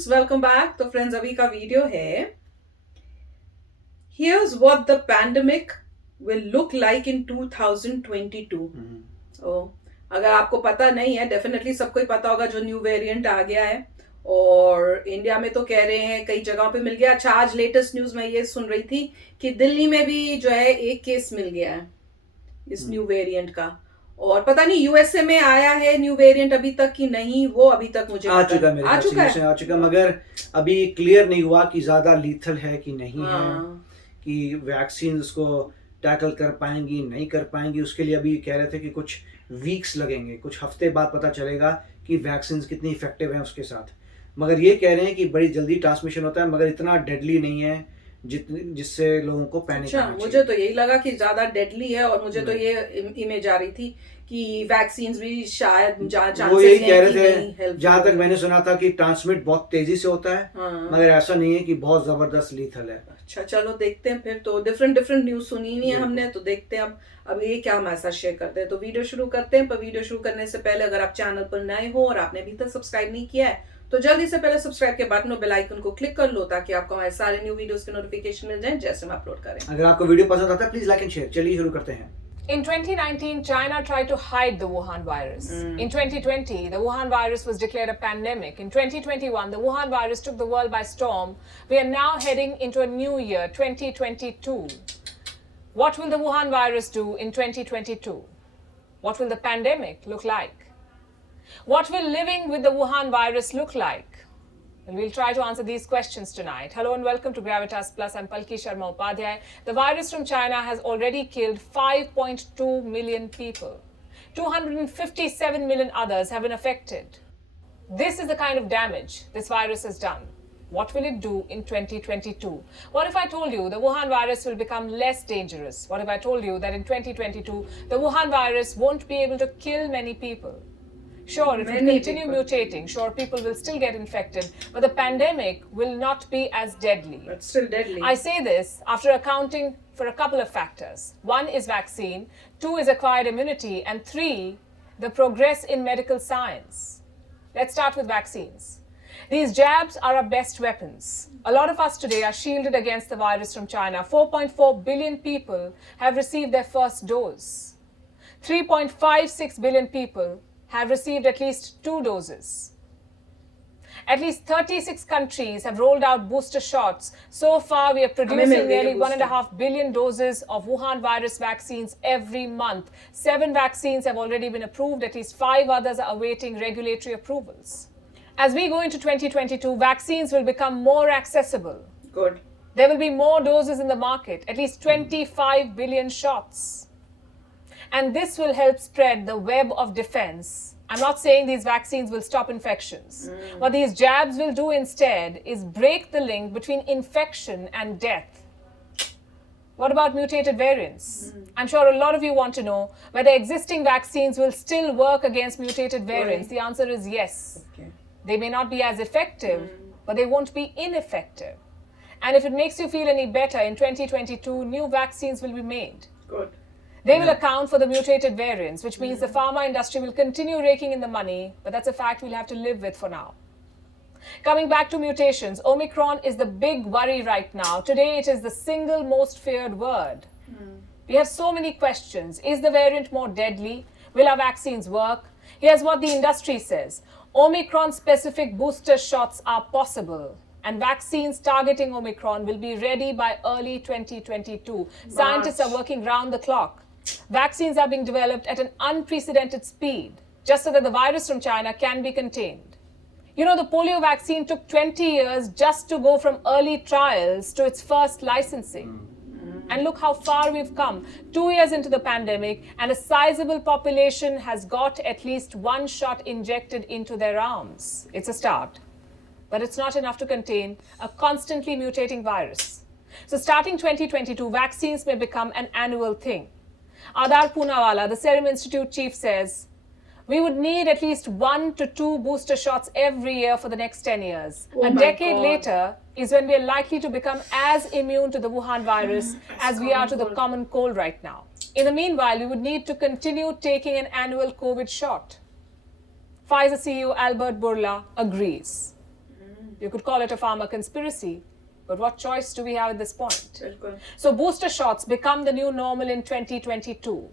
Friends, welcome back. तो friends, अभी का वीडियो है here's what the pandemic will look like in 2022। ओ, अगर आपको पता नहीं है, डेफिनेटली सबको ही पता होगा जो न्यू वेरिएंट आ गया है। और इंडिया में तो कह रहे हैं कई जगहों पे मिल गया। अच्छा, आज लेटेस्ट न्यूज में ये सुन रही थी कि दिल्ली में भी जो है एक केस मिल गया है इस न्यू वेरिएंट का। और पता नहीं यूएसए में आया है न्यू वेरिएंट अभी तक कि नहीं, वो अभी तक मुझे आ पता चुका नहीं। मेरे आ ख्याल से चुका यूएसए है। आ चुका, मगर अभी क्लियर नहीं हुआ कि ज्यादा लीथल है कि नहीं है, हाँ, कि वैक्सीन उसको टैकल कर पाएंगी नहीं कर पाएंगी। उसके लिए अभी कह रहे थे कि कुछ वीक्स लगेंगे, कुछ हफ्ते बाद पता चलेगा कि वैक्सीन कितनी इफेक्टिव है उसके साथ। मगर ये कह रहे हैं कि बड़ी जल्दी ट्रांसमिशन होता है, मगर इतना डेडली नहीं है जिससे लोगों को पैनिक अच्छा, करना मुझे चाहिए। तो यही लगा कि ज्यादा डेडली है। और मुझे तो नहीं, ये इमेज आ रही थी कि वैक्सीन भी शायद वो चांसेस यही हैं कह कि रहे नहीं थे, हेल्पफुल जहां तक होगी। मैंने सुना था कि ट्रांसमिट बहुत तेजी से होता है, हाँ। मगर ऐसा नहीं है कि बहुत जबरदस्त लीथल है। अच्छा, चलो देखते हैं। फिर तो डिफरेंट डिफरेंट न्यूज सुनी हुई है बिल्कुल। हमने, तो देखते हैं अब ये क्या मैसेज शेयर करते हैं। तो वीडियो शुरू करते हैं। पर वीडियो शुरू करने से पहले अगर आप चैनल पर नए हो और आपने अभी तक सब्सक्राइब नहीं किया है तो जल्दी से पहले सब्सक्राइब के बटन और बेल आइकन को क्लिक कर लो, ताकि आपको हमारे सारे न्यू वीडियोस के नोटिफिकेशन मिल जाएं जैसे हम अपलोड करें। अगर आपको वीडियो पसंद आता है प्लीज लाइक एंड शेयर। चलिए शुरू करते हैं। In 2019, China tried to hide the Wuhan virus. In 2020, the Wuhan virus was declared a pandemic. In 2021, the Wuhan virus took the world by storm. We are now heading into a new year, 2022. What will the Wuhan virus do in 2022? What will the pandemic look like? What will living with the Wuhan virus look like? And we'll try to answer these questions tonight. Hello and welcome to Gravitas Plus. I'm Palki Sharma Upadhyay. The virus from China has already killed 5.2 million people. 257 million others have been affected. This is the kind of damage this virus has done. What will it do in 2022? What if I told you the Wuhan virus will become less dangerous? What if I told you that in 2022, the Wuhan virus won't be able to kill many people? Sure, it will Many continue people. mutating. Sure, people will still get infected, but the pandemic will not be as deadly. But still deadly. I say this after accounting for a couple of factors. One is vaccine, two is acquired immunity, and three, the progress in medical science. Let's start with vaccines. These jabs are our best weapons. A lot of us today are shielded against the virus from China. 4.4 billion people have received their first dose. 3.56 billion people have received at least 2 doses. At least 36 countries have rolled out booster shots. So far, we are producing nearly 1.5 billion doses of Wuhan virus vaccines every month. 7 vaccines have already been approved. At least 5 others are awaiting regulatory approvals. As we go into 2022, vaccines will become more accessible. Good. There will be more doses in the market, at least 25 billion shots. And this will help spread the web of defense. I'm not saying these vaccines will stop infections. What these jabs will do instead is break the link between infection and death. What about mutated variants? I'm sure a lot of you want to know whether existing vaccines will still work against mutated variants. The answer is yes. Okay. They may not be as effective, but they won't be ineffective. And if it makes you feel any better, in 2022, new vaccines will be made. Good. They will account for the mutated variants, which means the pharma industry will continue raking in the money, but that's a fact we'll have to live with for now. Coming back to mutations, Omicron is the big worry right now. Today, it is the single most feared word. We have so many questions. Is the variant more deadly? Will our vaccines work? Here's what the industry says. Omicron-specific booster shots are possible, and vaccines targeting Omicron will be ready by early 2022. Scientists are working round the clock. Vaccines are being developed at an unprecedented speed, just so that the virus from China can be contained. You know, the polio vaccine took 20 years just to go from early trials to its first licensing. And look how far we've come. 2 years into the pandemic, and a sizable population has got at least one shot injected into their arms. It's a start. But it's not enough to contain a constantly mutating virus. So starting 2022, vaccines may become an annual thing. Adar Poonawala, the Serum Institute chief, says, we would need at least 1 to 2 booster shots every year for the next 10 years. A decade later is when we are likely to become as immune to the Wuhan virus as we are to the common cold right now. In the meanwhile, we would need to continue taking an annual COVID shot. Pfizer CEO Albert Bourla agrees. You could call it a pharma conspiracy. But what choice do we have at this point? बिल्कुल. So booster shots become the new normal in 2022.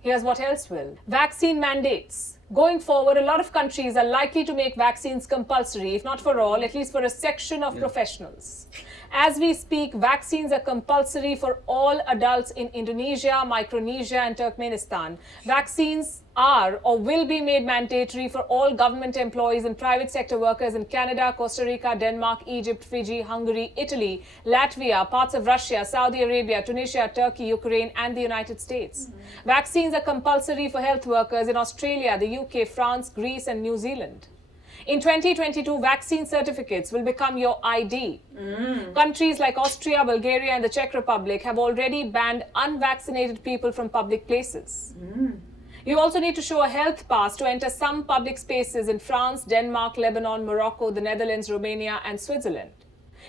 Here's what else will. Vaccine mandates. Going forward, a lot of countries are likely to make vaccines compulsory, if not for all, at least for a section of professionals. As we speak, vaccines are compulsory for all adults in Indonesia, Micronesia, and Turkmenistan. Vaccines are or will be made mandatory for all government employees and private sector workers in Canada, Costa Rica, Denmark, Egypt, Fiji, Hungary, Italy, Latvia, parts of Russia, Saudi Arabia, Tunisia, Turkey, Ukraine, and the United States. Vaccines are compulsory for health workers in Australia, the UK, France, Greece, and New Zealand. In 2022, vaccine certificates will become your ID. Countries like Austria, Bulgaria, and the Czech Republic have already banned unvaccinated people from public places. You also need to show a health pass to enter some public spaces in France, Denmark, Lebanon, Morocco, the Netherlands, Romania, and Switzerland.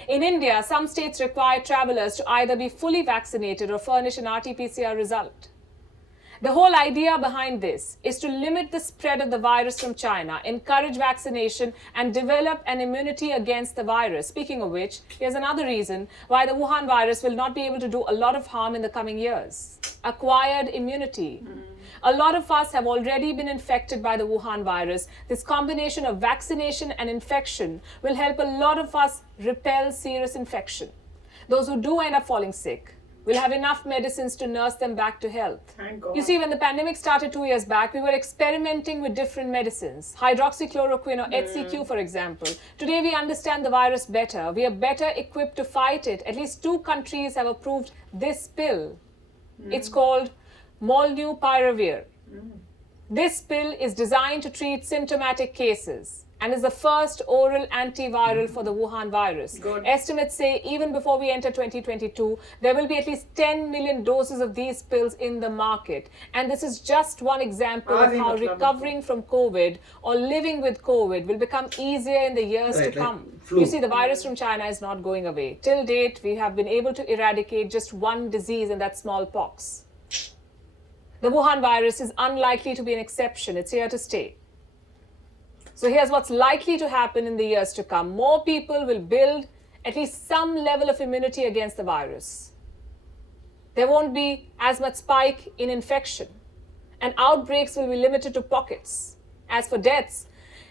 In India, some states require travelers to either be fully vaccinated or furnish an RT-PCR result. The whole idea behind this is to limit the spread of the virus from China, encourage vaccination, and develop an immunity against the virus. Speaking of which, here's another reason why the Wuhan virus will not be able to do a lot of harm in the coming years. Acquired immunity. A lot of us have already been infected by the Wuhan virus. This combination of vaccination and infection will help a lot of us repel serious infection. Those who do end up falling sick will have enough medicines to nurse them back to health. Thank God. You see, when the pandemic started 2 years back, we were experimenting with different medicines. Hydroxychloroquine or HCQ, for example. Today, we understand the virus better. We are better equipped to fight it. At least 2 countries have approved this pill. It's called Molnupiravir. This pill is designed to treat symptomatic cases and is the first oral antiviral for the Wuhan virus. Good. Estimates say even before we enter 2022, there will be at least 10 million doses of these pills in the market. And this is just one example of how recovering from COVID or living with COVID will become easier in the years to come. flu. You see, the virus from China is not going away. Till date, we have been able to eradicate just one disease, and that's smallpox. The Wuhan virus is unlikely to be an exception. It's here to stay. So here's what's likely to happen in the years to come. More people will build at least some level of immunity against the virus. There won't be as much spike in infection, and outbreaks will be limited to pockets. As for deaths,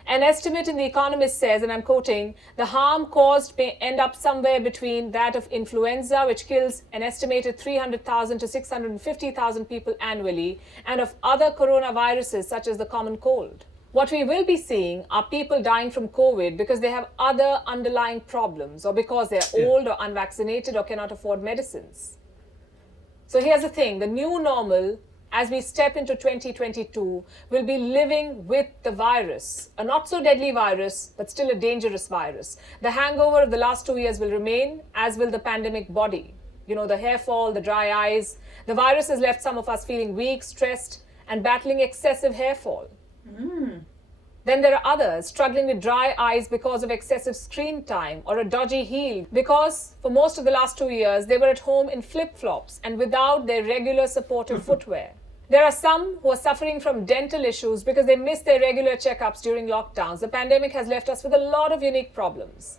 an estimate in The Economist says, and I'm quoting, the harm caused may end up somewhere between that of influenza, which kills an estimated 300,000 to 650,000 people annually, and of other coronaviruses such as the common cold. What we will be seeing are people dying from COVID because they have other underlying problems or because they're old or unvaccinated or cannot afford medicines. So here's the thing, the new normal as we step into 2022 will be living with the virus, a not so deadly virus, but still a dangerous virus. The hangover of the last 2 years will remain, as will the pandemic body. You know, the hair fall, the dry eyes. The virus has left some of us feeling weak, stressed, and battling excessive hair fall. Then there are others struggling with dry eyes because of excessive screen time or a dodgy heel because for most of the last 2 years they were at home in flip-flops and without their regular supportive footwear. There are some who are suffering from dental issues because they missed their regular checkups during lockdowns. The pandemic has left us with a lot of unique problems.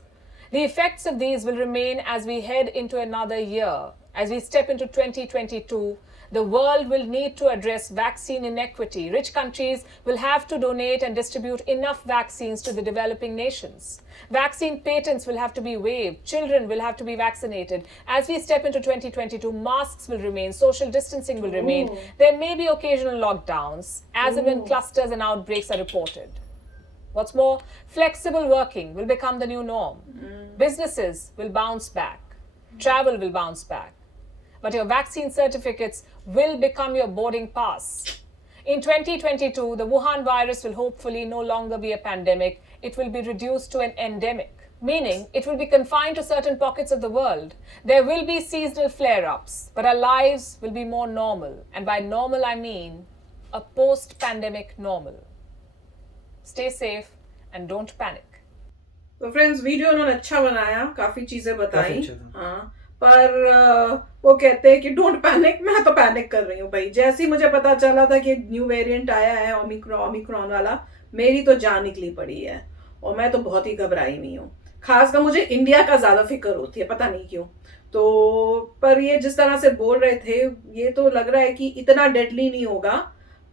The effects of these will remain as we head into another year. As we step into 2022, the world will need to address vaccine inequity. Rich countries will have to donate and distribute enough vaccines to the developing nations. Vaccine patents will have to be waived. Children will have to be vaccinated. As we step into 2022, masks will remain. Social distancing will remain. There may be occasional lockdowns as and when clusters and outbreaks are reported. What's more, flexible working will become the new norm. Businesses will bounce back. Travel will bounce back. But your vaccine certificates will become your boarding pass. In 2022, the Wuhan virus will hopefully no longer be a pandemic. It will be reduced to an endemic, meaning it will be confined to certain pockets of the world. There will be seasonal flare-ups, but our lives will be more normal. And by normal, I mean a post-pandemic normal. Stay safe and don't panic. तो friends, video उन्होंने अच्छा बनाया, काफी चीजें बताई. काफी अच्छा था. हाँ, पर वो कहते हैं कि डोंट पैनिक. मैं तो पैनिक कर रही हूँ भाई. जैसे ही मुझे पता चला था कि न्यू वेरिएंट आया है ओमिक्रॉन वाला, मेरी तो जान निकली पड़ी है और मैं तो बहुत ही घबराई हुई हूँ. खासकर मुझे इंडिया का ज्यादा फिक्र होती है, पता नहीं क्यों। तो पर ये जिस तरह से बोल रहे थे, ये तो लग रहा है कि इतना डेडली नहीं होगा,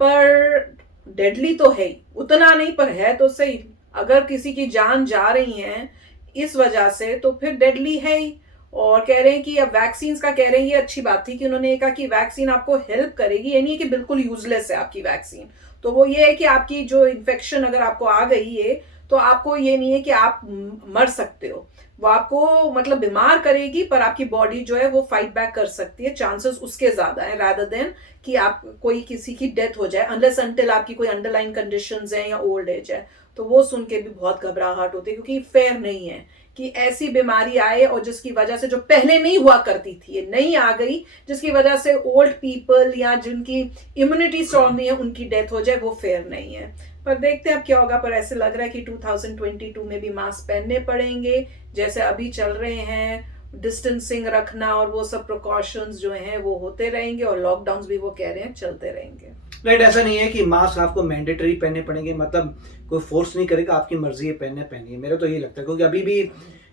पर डेडली तो है ही, उतना नहीं पर है तो सही। अगर किसी की जान जा रही है इस वजह से तो फिर डेडली है ही। और कह रहे हैं कि अब वैक्सीन का कह रहे हैं, ये अच्छी बात थी कि उन्होंने ये कहा कि वैक्सीन आपको हेल्प करेगी, ये नहीं है कि बिल्कुल यूजलेस है आपकी वैक्सीन। तो वो ये है कि आपकी जो इन्फेक्शन अगर आपको आ गई है तो आपको ये नहीं है कि आप मर सकते हो, वो आपको मतलब बीमार करेगी, पर आपकी बॉडी जो है वो फाइट बैक कर सकती है, चांसेस उसके ज्यादा है रादर देन कि आप कोई किसी की डेथ हो जाए, अनलेस अनटिल आपकी कोई अंडरलाइन कंडीशंस है या ओल्ड एज है। तो वो सुन के भी बहुत घबराहट होती है, क्योंकि फेयर नहीं है कि ऐसी बीमारी आए और जिसकी वजह से जो पहले नहीं हुआ करती थी ये नहीं आ गई, जिसकी वजह से ओल्ड पीपल या जिनकी इम्यूनिटी स्ट्रांग नहीं है उनकी डेथ हो जाए, वो फेयर नहीं है। पर देखते हैं अब क्या होगा। पर ऐसे लग रहा है कि 2022 में भी मास्क पहनने पड़ेंगे, जैसे अभी चल रहे हैं, डिस्टेंसिंग रखना और वो सब प्रिकॉशंस जो हैं वो होते रहेंगे, और लॉकडाउन भी वो कह रहे हैं चलते रहेंगे। राइट, ऐसा नहीं है कि मास्क आपको मैंडेटरी पहनने पड़ेंगे, मतलब कोई फोर्स नहीं करेगा, आपकी मर्जी है पहनिए। मेरा तो यही लगता है, क्योंकि अभी भी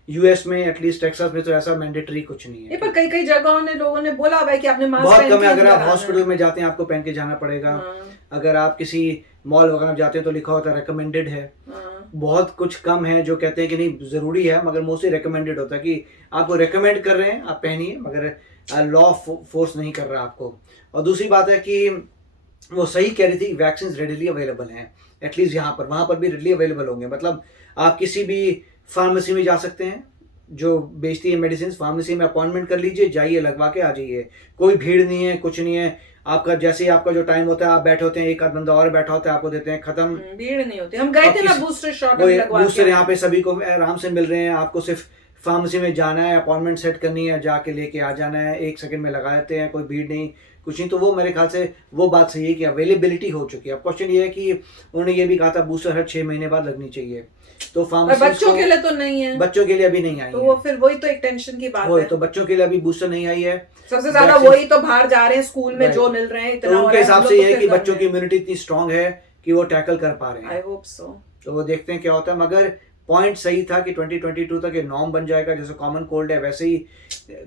यूएस में एटलीस्ट टेक्सास में तो ऐसा मैंडेटरी कुछ नहीं है। पर कई जगहों ने लोगों ने बोला हुआ है कि आपने मास्क बहुत कम है। अगर आप हॉस्पिटल में जाते हैं आपको पहन के जाना पड़ेगा। अगर आप किसी मॉल वगैरह में जाते हैं तो लिखा होता है रिकमेंडेड है। बहुत कुछ कम है जो कहते हैं कि नहीं जरूरी है, मगर मोस्टली रिकमेंडेड होता है कि आपको रिकमेंड कर रहे हैं आप पहनिए, मगर लॉ फोर्स नहीं कर रहा आपको। और दूसरी बात है कि वो सही कह रही थी, वैक्सीन रेडिली अवेलेबल हैं, एटलीस्ट यहाँ पर, वहाँ पर भी रेडिली अवेलेबल होंगे। मतलब आप किसी भी फार्मेसी में जा सकते हैं जो बेचती है मेडिसिन, फार्मेसी में अपॉइंटमेंट कर लीजिए, जाइए लगवा के आ जाइए, कोई भीड़ नहीं है, कुछ नहीं है। आपका जैसे ही आपका जो टाइम होता है आप बैठे होते हैं, एक आध बंदा और बैठा होता है, आपको देते हैं, खत्म, भीड़ नहीं होती। हम गए थे ना बूस्टर शॉट, बूस्टर यहाँ पे सभी को आराम से मिल रहे हैं। आपको सिर्फ फार्मेसी में जाना है, अपॉइंटमेंट सेट करनी है, जाके लेके आ जाना है, 1 सेकंड में लगा देते हैं, कोई भीड़ नहीं कुछ नहीं। तो वो मेरे ख्याल से वो बात सही है कि अवेलेबिलिटी हो चुकी है। अब क्वेश्चन ये है कि उन्होंने ये भी कहा था बूस्टर हर 6 महीने बाद लगनी चाहिए, तो फार्मेसी बच्चों के लिए तो नहीं है, बच्चों के लिए अभी नहीं आई तो वो फिर वही तो एक टेंशन की बात है। तो बच्चों के लिए अभी बूस्टर नहीं आई है। सबसे ज्यादा वही तो बाहर जा रहे हैं स्कूल में जो मिल रहे हैं, इतना उनके हिसाब से ये है कि बच्चों की इम्यूनिटी इतनी स्ट्रांग है कि वो टैकल कर पा रहे हैं। I hope so. तो वो देखते हैं क्या होता है, मगर पॉइंट सही था कि 2022 तक ये नॉर्म बन जाएगा। जैसे कॉमन कोल्ड है वैसे ही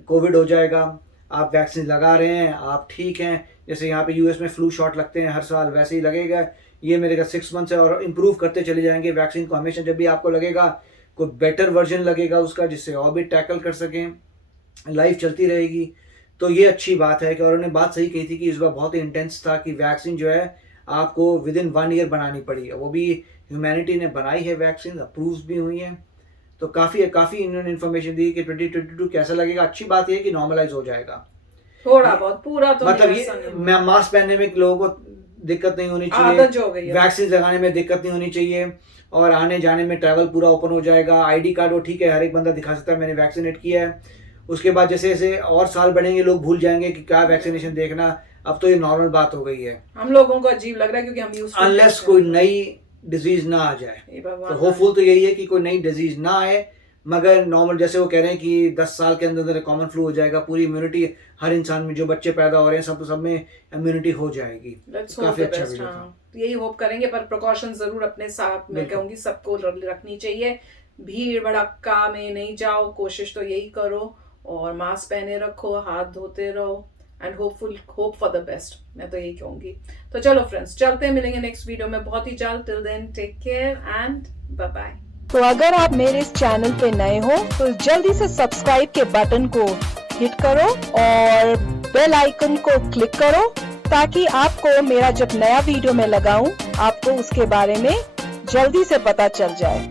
कोविड हो जाएगा। आप वैक्सीन लगा रहे हैं, आप ठीक हैं, जैसे यहाँ पे यूएस में फ्लू शॉट लगते हैं हर साल, वैसे ही लगेगा। ये मेरे का 6 मंथ्स है और इम्प्रूव करते चले जाएंगे वैक्सीन को। हमेशा जब भी आपको लगेगा कोई बेटर वर्जन लगेगा उसका, जिससे और भी टैकल कर सकें, लाइफ चलती रहेगी। तो ये अच्छी बात है कि, और उन्होंने बात सही कही थी कि इस बार बहुत ही इंटेंस था कि वैक्सीन जो है आपको विद इन 1 ईयर बनानी पड़ी है। वो भी ह्यूमैनिटी ने बनाई है वैक्सीन, अप्रूव भी हुई है। तो काफ़ी इन्होंने इन्फॉर्मेशन दी कि 2022 कैसा लगेगा। अच्छी बात यह है कि नॉर्मलाइज हो जाएगा थोड़ा बहुत, पूरा तो मतलब ये मास्क पहनने में लोगों को दिक्कत नहीं होनी चाहिए, वैक्सीन लगाने में दिक्कत नहीं होनी चाहिए, और आने जाने में ट्रैवल पूरा ओपन हो जाएगा। आईडी कार्ड वो ठीक है, हर एक बंदा दिखा सकता है मैंने वैक्सीनेट किया है। उसके बाद जैसे जैसे और साल बढ़ेंगे लोग भूल जाएंगे कि क्या वैक्सीनेशन देखना, अब तो ये नॉर्मल बात हो गई है। हम लोगों को अजीब लग रहा है क्योंकि हम यूज्ड टू, अनलेस कोई नई डिजीज ना आ जाए। तो होपफुल तो यही है कि कोई नई डिजीज ना आए, मगर नॉर्मल जैसे वो कह रहे हैं कि 10 साल के अंदर कॉमन फ्लू हो जाएगा, पूरी इम्यूनिटी हर इंसान में, जो बच्चे पैदा हो रहे हैं सब में इम्यूनिटी हो जाएगी। काफी अच्छा वीडियो था। यही होप करेंगे, पर प्रिकॉशन जरूर अपने साथ में कहूंगी सबको रखनी चाहिए। भीड़ भड़क्का में नहीं जाओ, कोशिश तो यही करो, और मास्क पहने रखो, हाथ धोते रहो, and hope for the best, मैं तो यही कहूंगी। तो चलो फ्रेंड्स, चलते हैं, मिलेंगे नेक्स्ट वीडियो में बहुत ही जल्द। Till then take care and bye bye. तो अगर आप मेरे इस चैनल पे नए हो तो जल्दी से सब्सक्राइब के बटन को हिट करो और बेल आइकन को क्लिक करो, ताकि आपको मेरा जब नया वीडियो मैं लगाऊं आपको उसके बारे में जल्दी से पता चल जाए।